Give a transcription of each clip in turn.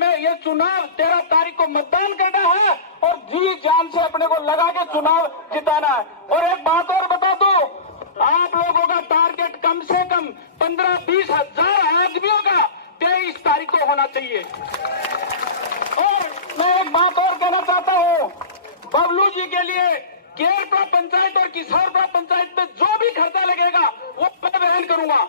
हमें ये चुनाव 13 तारीख को मतदान करना है और जी जान से अपने को लगा के चुनाव जिताना है। और एक बात और बता दो, आप लोगों का टारगेट कम से कम 15-20 हजार आदमियों का 23 तारीख को होना चाहिए। और मैं एक बात और कहना चाहता हूँ, बबलू जी के लिए केरपा पंचायत और किशोरपा पंचायत में जो भी खर्चा लगेगा वो मैं वहन करूंगा।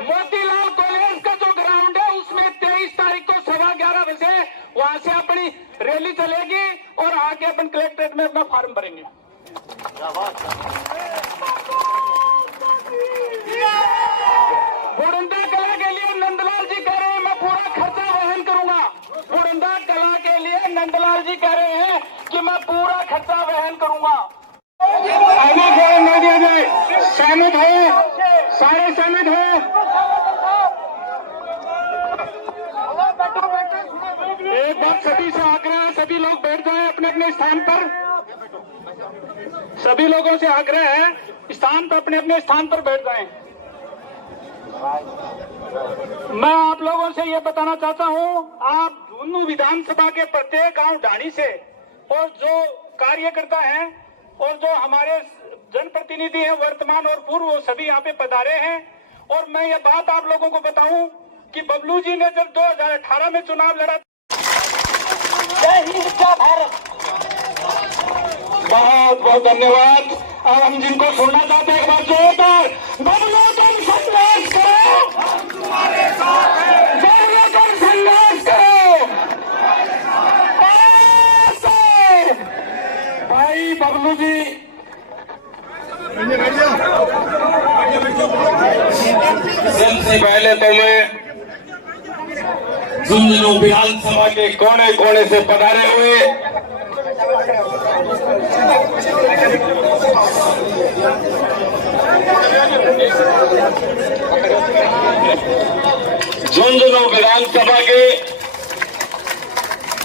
मोतीलाल कॉलेज का जो ग्राउंड है उसमें 23 तारीख को 11:15 बजे वहां से अपनी रैली चलेगी और आगे अपन कलेक्ट्रेट में अपना फॉर्म भरेंगे। बुरंदा कला के लिए नंदलाल जी कह रहे हैं मैं पूरा खर्चा वहन करूंगा। बुरंदा कला के लिए नंदलाल जी कह रहे हैं कि मैं पूरा खर्चा वहन करूंगा। सहमत हो? सारे सहमत हो? एक बात सभी से आग्रह है, सभी लोग बैठ जाएं अपने अपने स्थान पर। सभी लोगों से आग्रह है स्थान पर अपने अपने स्थान पर बैठ जाएं। मैं आप लोगों से ये बताना चाहता हूं, आप झुंझुनू विधानसभा के प्रत्येक गांव ढाणी से और जो कार्यकर्ता हैं और जो हमारे जनप्रतिनिधि हैं वर्तमान और पूर्व, वो सभी यहाँ पे पधारे हैं। और मैं ये बात आप लोगों को बताऊं कि बबलू जी ने जब 2018 में चुनाव लड़ा, जय हिंद जय भारत। बहुत बहुत धन्यवाद। अब हम जिनको सुनना चाहते हैं एक बार जोरदार, बबलू तुम संघर्ष करो, बबलू तुम संघर्ष करो। भाई बबलू जी सबसे पहले तो मैं झुंझुनू विधानसभा के कोने कोने से पधारे हुए झुंझुनू विधानसभा के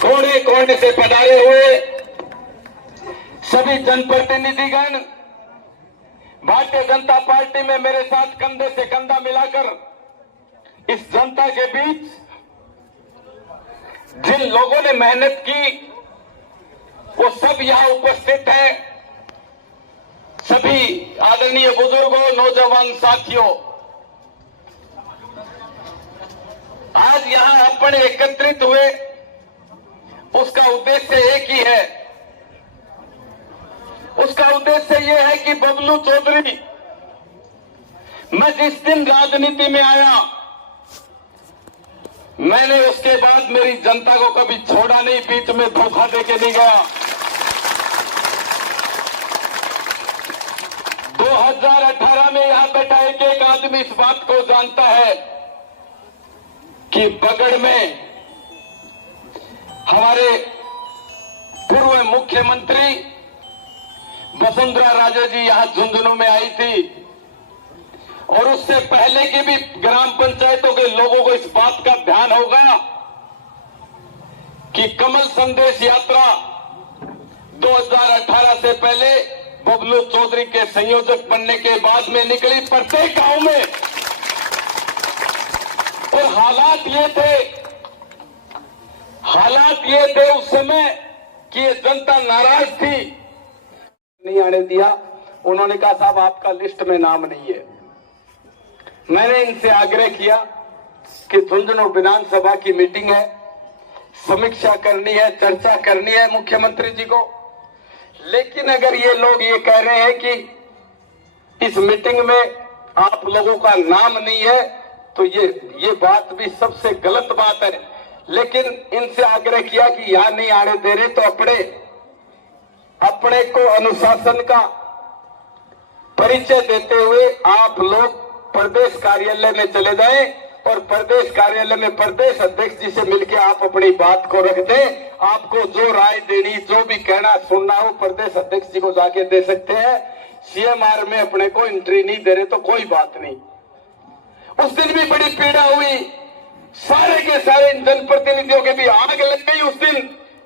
कोने कोने से पधारे हुए सभी जनप्रतिनिधिगण, भारतीय जनता पार्टी में मेरे साथ कंधे से कंधा मिलाकर इस जनता के बीच जिन लोगों ने मेहनत की वो सब यहां उपस्थित हैं। सभी आदरणीय बुजुर्गों, नौजवान साथियों, आज यहां अपन एकत्रित हुए उसका उद्देश्य एक ही है। उसका उद्देश्य यह है कि बबलू चौधरी, मैं जिस दिन राजनीति में आया मैंने उसके बाद मेरी जनता को कभी छोड़ा नहीं, बीच में धोखा देके नहीं गया। 2018 में यहां बैठा एक आदमी इस बात को जानता है कि बगड़ में हमारे पूर्व मुख्यमंत्री वसुंधरा राजे जी यहां झुंझुनू में आई थी और उससे पहले की भी ग्राम पंचायतों के लोगों को इस बात का ध्यान होगा कि कमल संदेश यात्रा 2018 से पहले बबलू चौधरी के संयोजक बनने के बाद में निकली प्रत्येक गांव में। और हालात ये थे उस समय कि ये जनता नाराज थी, नहीं आने दिया। उन्होंने कहा साहब आपका लिस्ट में नाम नहीं है। मैंने इनसे आग्रह किया कि झुंझुनू विधानसभा की मीटिंग है, समीक्षा करनी है, चर्चा करनी है मुख्यमंत्री जी को। लेकिन अगर ये लोग ये कह रहे हैं कि इस मीटिंग में आप लोगों का नाम नहीं है तो ये बात भी सबसे गलत बात है। लेकिन इनसे आग्रह किया कि यहां नहीं आने दे रहे तो अपने को अनुशासन का परिचय देते हुए आप लोग प्रदेश कार्यालय में चले जाएं और प्रदेश कार्यालय में प्रदेश अध्यक्ष जी से मिलकर आप अपनी बात को रख दें। आपको जो राय देनी, जो भी कहना सुनना हो प्रदेश अध्यक्ष जी को जाके दे सकते हैं। सीएमआर में अपने को एंट्री नहीं दे रहे तो कोई बात नहीं। उस दिन भी बड़ी पीड़ा हुई, सारे के सारे जनप्रतिनिधियों के भी आग लग गई उस दिन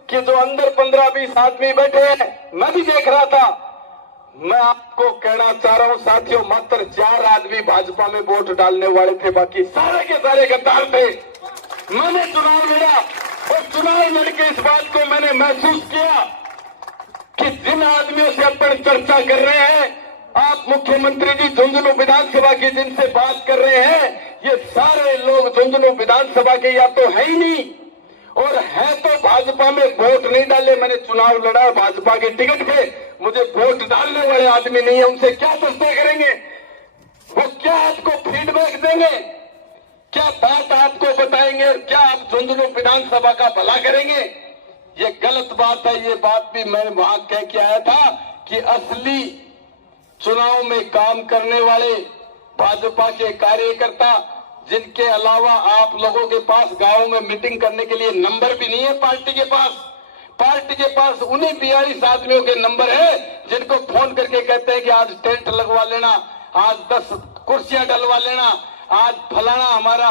कि जो अंदर 15-20 आदमी बैठे हैं। मैं भी देख रहा था, मैं आपको कहना चाह रहा हूं साथियों, मात्र 4 आदमी भाजपा में वोट डालने वाले थे, बाकी सारे के सारे गद्दार थे। मैंने चुनाव लड़ा और चुनाव लड़के इस बात को मैंने महसूस किया कि जिन आदमियों से अपन चर्चा कर रहे हैं, आप मुख्यमंत्री जी झुंझुनू विधानसभा की जिनसे बात कर रहे हैं, ये सारे लोग झुंझुनू विधानसभा के या तो है ही नहीं और है तो भाजपा में वोट नहीं डाले। मैंने चुनाव लड़ा भाजपा के टिकट पे, मुझे वोट डालने वाले आदमी नहीं है। उनसे क्या चर्चा करेंगे? वो क्या आपको फीडबैक देंगे? क्या बात आपको बताएंगे? क्या आप झुंझुनू विधानसभा का भला करेंगे? ये गलत बात है। ये बात भी मैं वहां कह के आया था कि असली चुनाव में काम करने वाले भाजपा के कार्यकर्ता, जिनके अलावा आप लोगों के पास गांव में मीटिंग करने के लिए नंबर भी नहीं है पार्टी के पास उन्हीं 42 आदमियों के नंबर है जिनको फोन करके कहते हैं कि आज टेंट लगवा लेना, आज 10 कुर्सियां डलवा लेना, आज फलाना हमारा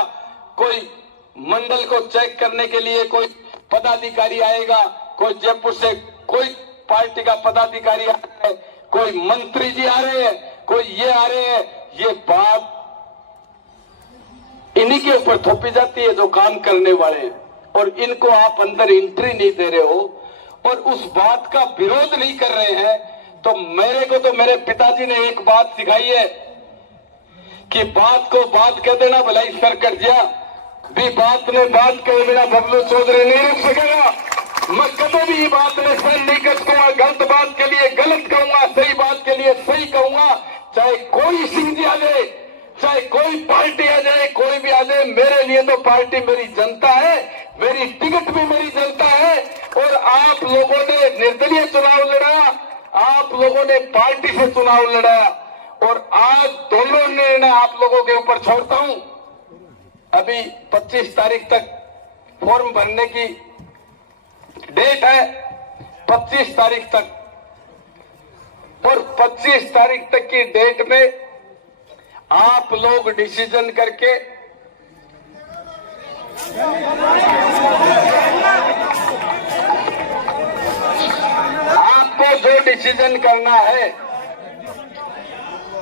कोई मंडल को चेक करने के लिए कोई पदाधिकारी आएगा, कोई जयपुर से कोई पार्टी का पदाधिकारी आ रहा है, कोई मंत्री जी आ रहे हैं, कोई ये आ रहे हैं। ये बात इन्हीं के ऊपर थोपी जाती है जो काम करने वाले हैं, और इनको आप अंदर एंट्री नहीं दे रहे हो और उस बात का विरोध नहीं कर रहे हैं। तो मेरे को तो मेरे पिताजी ने एक बात सिखाई है कि बात को बात कह देना, भलाई सर कट गया भी बात में बात कहे बिना बबलू चौधरी नहीं रुक सकेगा। मैं कभी भी बात में सर नहीं कर सकूंगा। गलत बात के लिए गलत कहूंगा, सही बात के लिए सही कहूंगा। चाहे कोई सिंह जी आ जाए, चाहे कोई पार्टी आ जाए, कोई भी आ जाए, मेरे लिए तो पार्टी मेरी जनता है, मेरी टिकट भी मेरी जनता है। और आप लोगों ने निर्दलीय चुनाव लड़ा, आप लोगों ने पार्टी से चुनाव लड़ा, और आज दोनों निर्णय आप लोगों के ऊपर छोड़ता हूं। अभी 25 तारीख तक फॉर्म भरने की डेट है, 25 तारीख तक, और 25 तारीख तक की डेट में आप लोग डिसीजन करके आपको जो डिसीजन करना है,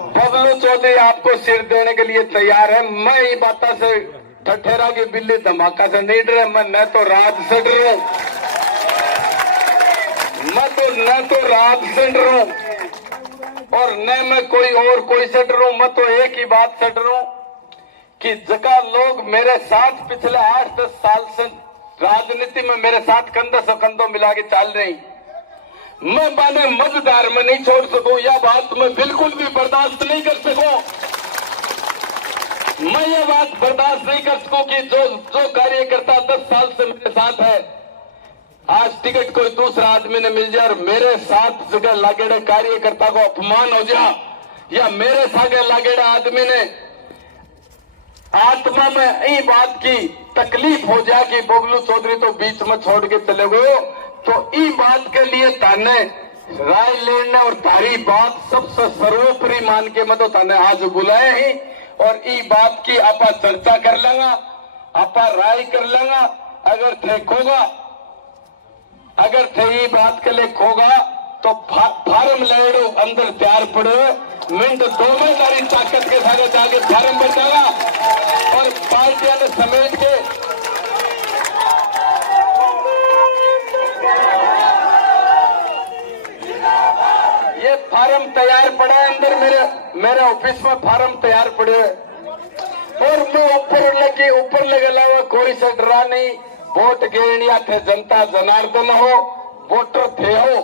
बबलू चौधरी आपको सिर देने के लिए तैयार है। मैं ये बात से ठठेरा की बिल्ली धमाका से नहीं डरे, मैं न तो राज से डरू, न तो राज से डरू और न मैं कोई से डरूं। मैं तो एक ही बात से डरूं कि जगह लोग मेरे साथ पिछले 8-10 साल से राजनीति में मेरे साथ कंधे से कंधों मिला के चल रही, मैं बाने मझधार में नहीं छोड़ सकूं। यह बात मैं बिल्कुल भी बर्दाश्त नहीं कर सकूं। मैं ये बात बर्दाश्त नहीं कर सकूं कि जो कार्यकर्ता 10 साल से मेरे साथ है, आज टिकट कोई दूसरा आदमी ने मिल जाए और मेरे साथ जगह लागेड़े कार्यकर्ता को अपमान हो जाए, या मेरे साथ लागेड़ा आदमी ने आत्मा में यही बात की तकलीफ हो जाए कि बबलू चौधरी तो बीच में छोड़ के चले गए, तो ई बात के लिए ताने राय लेने और तारी बात सबसे सर्वोपरि मान के मैं तो ताने आज बुलाए ही, और ई बात की आपा चर्चा कर लेंगा, आपा राय कर लेंगा। अगर ठेकोगा, अगर थे बात के लिए खोगा तो फार्म ले लो, अंदर तैयार पड़े मिनट 2 में सारी ताकत के साथ जाके फार्म भर जाएगा और पार्टियां ने समेट के ये फार्म तैयार पड़ा है। अंदर मेरे ऑफिस में फार्म तैयार पड़े और मैं ऊपर लगे अलावा कोई से डरा नहीं। वोट गिरनिया थे जनता जनार्दन हो, वोटर थे हो,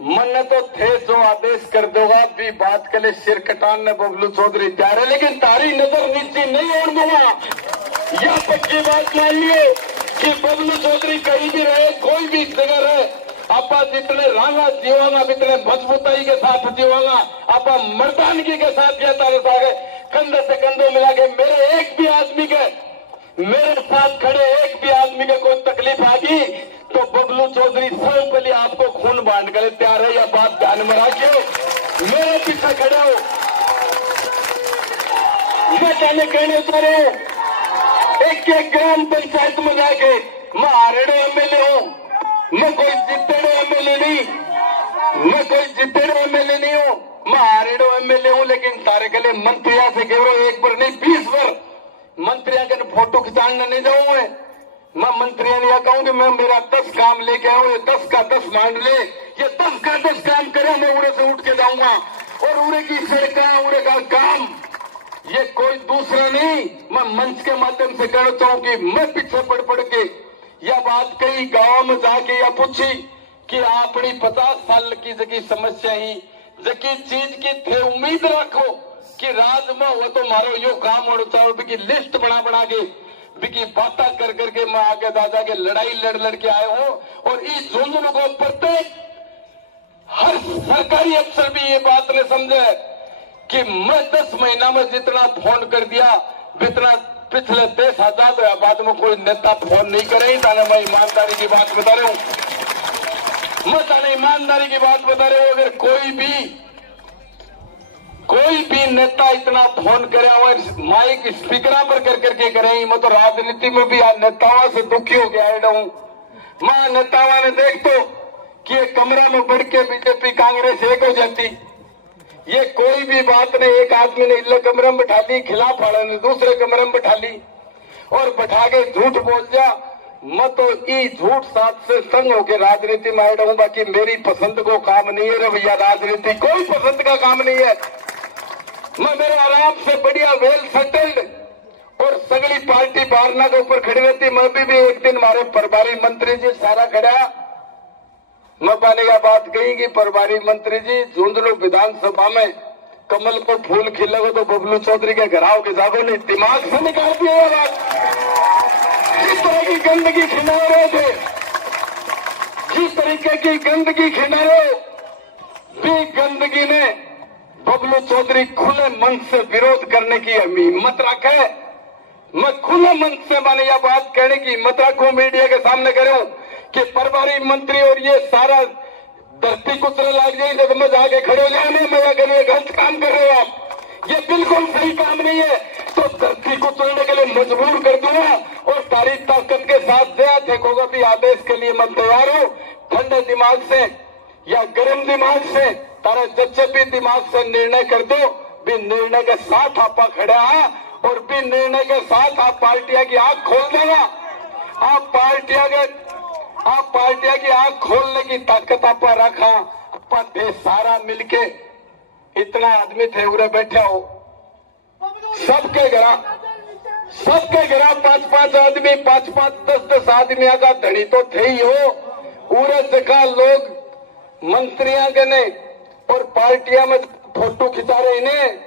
मन तो थे जो आदेश कर दोगा भी बात के लिए सिर कटान ने बबलू चौधरी तैयार है, लेकिन तारी नजर नीचे नहीं ओढ़ दूंगा। यह पक्की बात मान लिए कि बबलू चौधरी कहीं भी रहे, कोई भी जगह रहे, आपा जितने रांगा जीवांगा इतने मजबूताई के साथ जीवांगा, आपा मर्दानगी के साथ कंधे से कंधे मिला के मेरे एक भी आदमी के मेरे साथ खड़े एक भी आदमी के कोई तकलीफ आ गई तो बबलू चौधरी सब पहले आपको खून बांट कर तैयार है। यह बात ध्यान में रखियो, मेरे पीछे खड़े हो। मैं कहने तो रहे एक ग्राम पंचायत में जाके मैं हारेड़े एमएलए हूं, मैं कोई जीतेड़े एमएलए नहीं। मैं कोई जितेड़ो एमएलए नहीं हूँ, मैं हारेड़ो एमएलए हूँ, लेकिन तारे के लिए मंत्रिया से कह रहा एक बार नहीं 20 बार मंत्रिया के फोटो खिंचाने नहीं जाऊँ मैं मंत्रिया नहीं कहूंगी, मैं मेरा 10 काम लेके आऊँ, ये 10 का 10 मान ले, ये 10 का 10 काम करे, मैं उड़े से उठ के जाऊंगा और उड़े की सड़का उड़े का काम, ये कोई दूसरा नहीं। मैं मंच के माध्यम से कहना चाहूँ कि मैं पीछे पड़ के यह बात कही गांव में जाके या पूछी कि अपनी 50 साल की जगी समस्या ही जकी चीज की थे उम्मीद रखो कि राज में हो तो मारो यो काम होना चाहिए, बिकी लिस्ट बना के बिकी बात कर करके मैं आगे दादा के लड़ाई लड़ के आए हूं। और इस झुंझुनू को प्रत्येक हर सरकारी अफसर भी ये बात ने समझे कि मैं 10 महीना में जितना फोन कर दिया जितना पिछले 10 हजार बाद में कोई नेता फोन नहीं करे। ताने मैं ईमानदारी की बात बता रहा हूं, मैं ताने ईमानदारी की बात बता रहा हूं। अगर कोई भी नेता इतना फोन करे और माइक स्पीकर पर कर करके करे, मैं तो राजनीति में भी नेताओं से दुखी हो गया हूं। मैं नेताओं ने देख तो कि ये कमरा में बढ़ के बीजेपी कांग्रेस एक हो जाती, ये कोई भी बात नहीं। एक आदमी ने इल्ले कमरे में बैठा ली, खिलाफ वाले ने दूसरे कमरे में बैठा ली और बैठा के झूठ बोल दिया। मैं तो ई झूठ साथ से संग होके राजनीति में आया हूं, बाकी मेरी पसंद को काम नहीं है रवैया, राजनीति कोई पसंद का काम नहीं है। मैं मेरे आराम से बढ़िया वेल सेटल्ड और सगली पार्टी बारना के ऊपर खड़ी रहती। मैं भी एक दिन हमारे प्रभारी मंत्री जी सारा खड़ा, मैं पाने का बात कही कि प्रभारी मंत्री जी झुंझुनू विधानसभा में कमल को फूल खिलेगा तो बबलू चौधरी के घर आओगे जागो नहीं, दिमाग से निकाल दिया बात। जिस तरह की गंदगी खिला रहे थे, जिस तरीके की गंदगी खिला रहे भी गंदगी ने बबलू चौधरी खुले मन से विरोध करने की हिम्मत रखे। मैं खुले मन से मैंने यह बात कहने की हिम्मत रखूं, मीडिया के सामने करूं कि प्रभारी मंत्री और ये सारा धरती कुचले लग जाए जब मैं जाके खड़े हो जाने मैं करिए गलत काम कर रहे हो आप, ये बिल्कुल सही काम नहीं है, तो धरती कुचलने के लिए मजबूर कर दूंगा और सारी ताकत के साथ दया देखोगा भी आदेश के लिए मैं तैयार हूं। ठंडे दिमाग से या गर्म दिमाग से तारा जच्चे भी दिमाग से निर्णय कर दो, भी निर्णय के साथ आपा खड़ा है और भी निर्णय के साथ आप पार्टियां की आंख खोल देगा। आप पार्टियां की आंख खोलने की ताकत आपा रखा, आपा देश सारा मिलके इतना आदमी थे उरे बैठे हो, सबके घरा 5-5 आदमी 5-5 10-10 आदमी का धनी तो थे ही हो। पूरे जगह लोग मंत्रियां गने और पार्टियां में फोटो खिंचा रहे इन्हें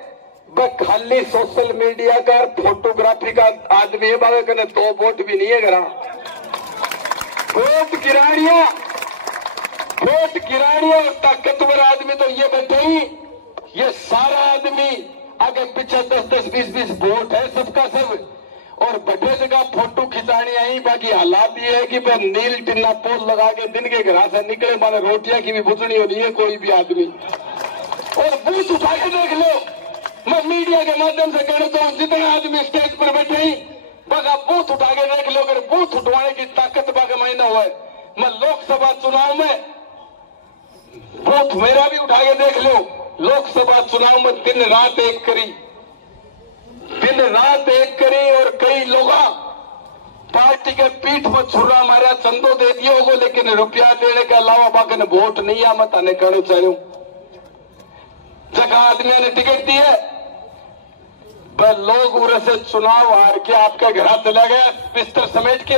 खाली सोशल मीडिया का फोटोग्राफी का आदमी है, बाबा कहने 2 वोट भी नहीं है घरा। वोट गिराड़िया और ताकतवर आदमी तो ये बैठे ही, ये सारा आदमी आगे पीछे 10-10 वोट है सबका सब, और बड़े जगह फोटो खिंचानी आई। बाकी हालात ये है कि नील टिन्ना पोल लगा के दिन के घर से निकले माने रोटियां की भी बुझनी होनी है कोई भी आदमी। और बूथ उठा के देख लो, मैं मीडिया के माध्यम से कहना चाहूँ जितने आदमी स्टेज पर बैठे ही बगा बूथ उठा के देख लो, अगर बूथ उठवाने की ताकत बागा महीना हुआ है। मैं लोकसभा चुनाव में बूथ मेरा भी उठा के देख लो, लोकसभा चुनाव में दिन रात एक करी और कई लोग पार्टी के पीठ पर छुरा मारा, चंदो दे दिए होगा, लेकिन रुपया देने के अलावा बाकी ने वोट नहीं आ। मत आने कहना चाह रहा हूं जगह आदमियों ने टिकट दी है, लोग उरे से चुनाव हार के आपके घर चला गया बिस्तर समेट के।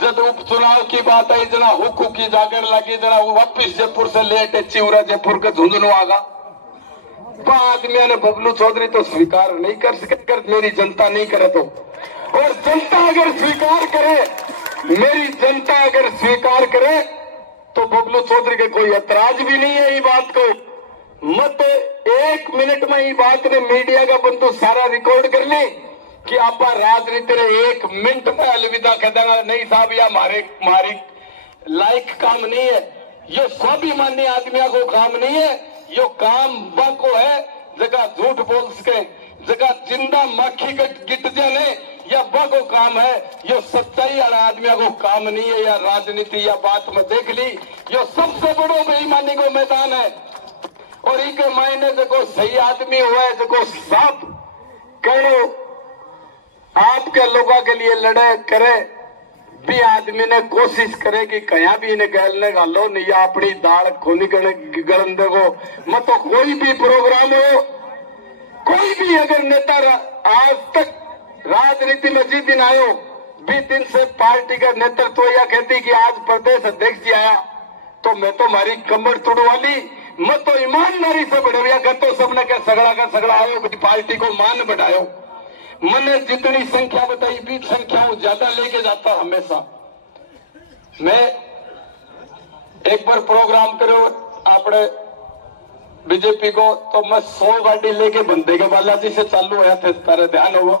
जब उपचुनाव की बात आई जना हुक्कू की जागर लगी, जना वापिस जयपुर से लेट अच्छी उरा जयपुर का झुंझुनू आगा। आदमियों ने बबलू चौधरी तो स्वीकार नहीं कर सके, मेरी जनता नहीं करे तो, और जनता अगर स्वीकार करे, मेरी जनता अगर स्वीकार करे तो बबलू चौधरी के कोई ऐतराज भी नहीं है। ये बात को मत 1 मिनट में ये बात ने मीडिया का बंदू सारा रिकॉर्ड कर ले कि आप राजनीति रे 1 मिनट में अलविदा कर देना नहीं साहब, या हमारे लायक काम नहीं है, ये स्वाभिमानी आदमियों को काम नहीं है, यो काम बाको है जगह झूठ बोल सके, जगह जिंदा माखी गिट जाने या बगो काम है, यो सच्चाई वाला आदमियों को काम नहीं है, या राजनीति या बात में देख ली, यो सबसे बड़ो बेईमानी को मैदान है। और इके मायने जो सही आदमी हुआ है, जो साफ कहो आपके लोगों के लिए लड़े करे भी आदमी ने कोशिश करे कि कहीं भी इन्हें गैल ने गालो नहीं, या अपनी दाल खोनी गलम देखो मत। तो कोई भी प्रोग्राम हो, कोई भी अगर नेता आज तक राजनीति में जिस दिन आयो 20 दिन से पार्टी का नेतृत्व या कहती कि आज प्रदेश अध्यक्ष जी आया तो मैं तो हमारी कमर तोड़वा ली, मैं तो ईमानदारी से बढ़िया कर तो सबने क्या सगड़ा आयो पार्टी को मान बढ़ायो। मैंने जितनी संख्या बताई 20 संख्या ज्यादा लेके जाता हमेशा। मैं एक बार प्रोग्राम करो अपने बीजेपी को तो मैं 100 गाड़ी लेके बंदे के बालाजी से चालू होया थे, तारे ध्यान होगा।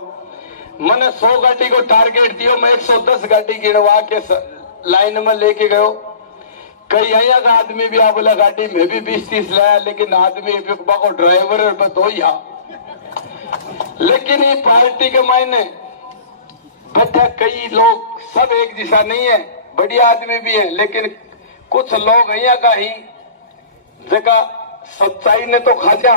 मैंने 100 गाड़ी को टारगेट दियो, मैं 110 गाड़ी गिरवा के लाइन में लेके गयो। कई यहाँ का आदमी भी आ बोला गाड़ी में भी 20-30 लाया, लेकिन आदमी को ड्राइवर तो ही लेकिन ये पार्टी के मायने बैठा कई लोग सब एक जैसा नहीं है, बढ़िया आदमी भी है, लेकिन कुछ लोग यहाँ का ही जगह सच्चाई ने तो खा जा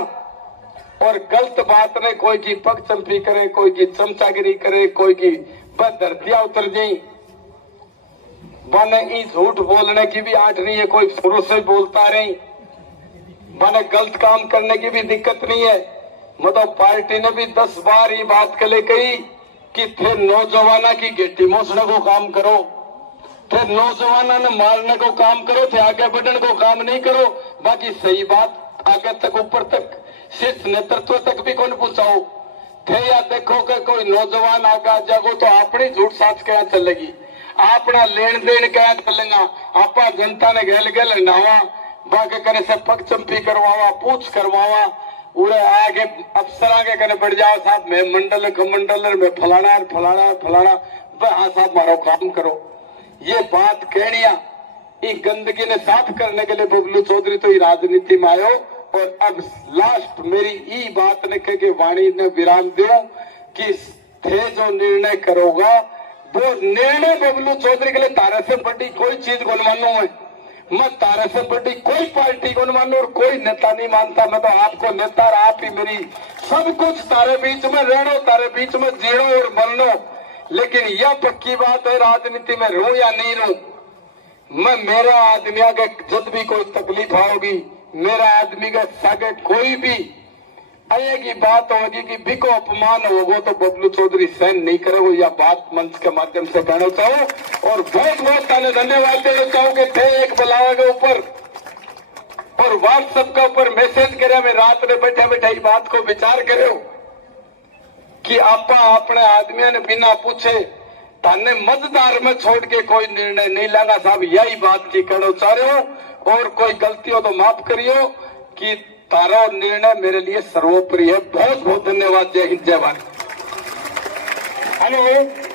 और गलत बात ने कोई की पग चंपी करे, कोई की चमचागिरी करे, कोई की बस धरतिया उतर जाई। बने झूठ बोलने की भी आठ नहीं है, कोई शुरू से बोलता रही, बने गलत काम करने की भी दिक्कत नहीं है। मतलब पार्टी ने भी 10 बार ये बात के लिए कही कि थे नौजवाना की गेटी मोसने को काम करो, थे नौजवाना ने मारने को काम करो, थे आगे बढ़ने को काम नहीं करो। बाकी सही बात आगे तक ऊपर तक शीर्ष नेतृत्व तक भी कौन पूछाओ थे, या देखो कि कोई नौजवान आगे आ जाओ तो अपनी झूठ साच क्या चलेगी, अपना लेन देन क्या चलेगा, आपा जनता ने गैल गैल हंडावा बाकी करे से पग चंपी करवावा, पूछ करवावा, उड़े आगे अफसर आगे करे बढ़ जाओ साहब मैं मंडल कमंडल में फलाना फलाना फलाना, हाँ साहब मारो काम करो। ये बात कहनिया ये गंदगी ने साफ करने के लिए बबलू चौधरी तो राजनीति में आयो। और अब लास्ट मेरी ये बात ने कह के वाणी ने विराम दो कि थे जो निर्णय करोगा वो निर्णय बबलू चौधरी के लिए तारे से बड़ी कोई चीज को मानू है, मैं तारे से बड़ी कोई पार्टी को मानू और कोई नेता नहीं मानता। मैं तो आपको नेता आप ही मेरी सब कुछ तारे बीच में रहनो, तारे बीच में जीरो और बननो। लेकिन यह पक्की बात है राजनीति में रहूं या नहीं रहूं, मैं मेरा आदमिया के जब भी कोई तकलीफ आओगी, मेरा आदमी का सागे कोई भी आएगी बात होगी कि बिको अपमान होगा तो बबलू चौधरी सहन नहीं करेगा। यह बात मंच के माध्यम से कहना चाहूँ और बहुत बहुत धन्यवाद देना चाहूँ कि थे एक बुलावा के ऊपर और व्हाट्सएप के ऊपर मैसेज करे, मैं रात में बैठे बैठे ही बात को विचार करे कि आपा अपने आदमियों ने बिना पूछे थाने मजदार में छोड़ के कोई निर्णय नहीं लेगा। साहब यही बात की कहना चाह रहे हो और कोई गलती हो तो माफ करियो कि तारा निर्णय मेरे लिए सर्वोपरि है। बहुत बहुत धन्यवाद। जय हिंद जय भारत। हेलो।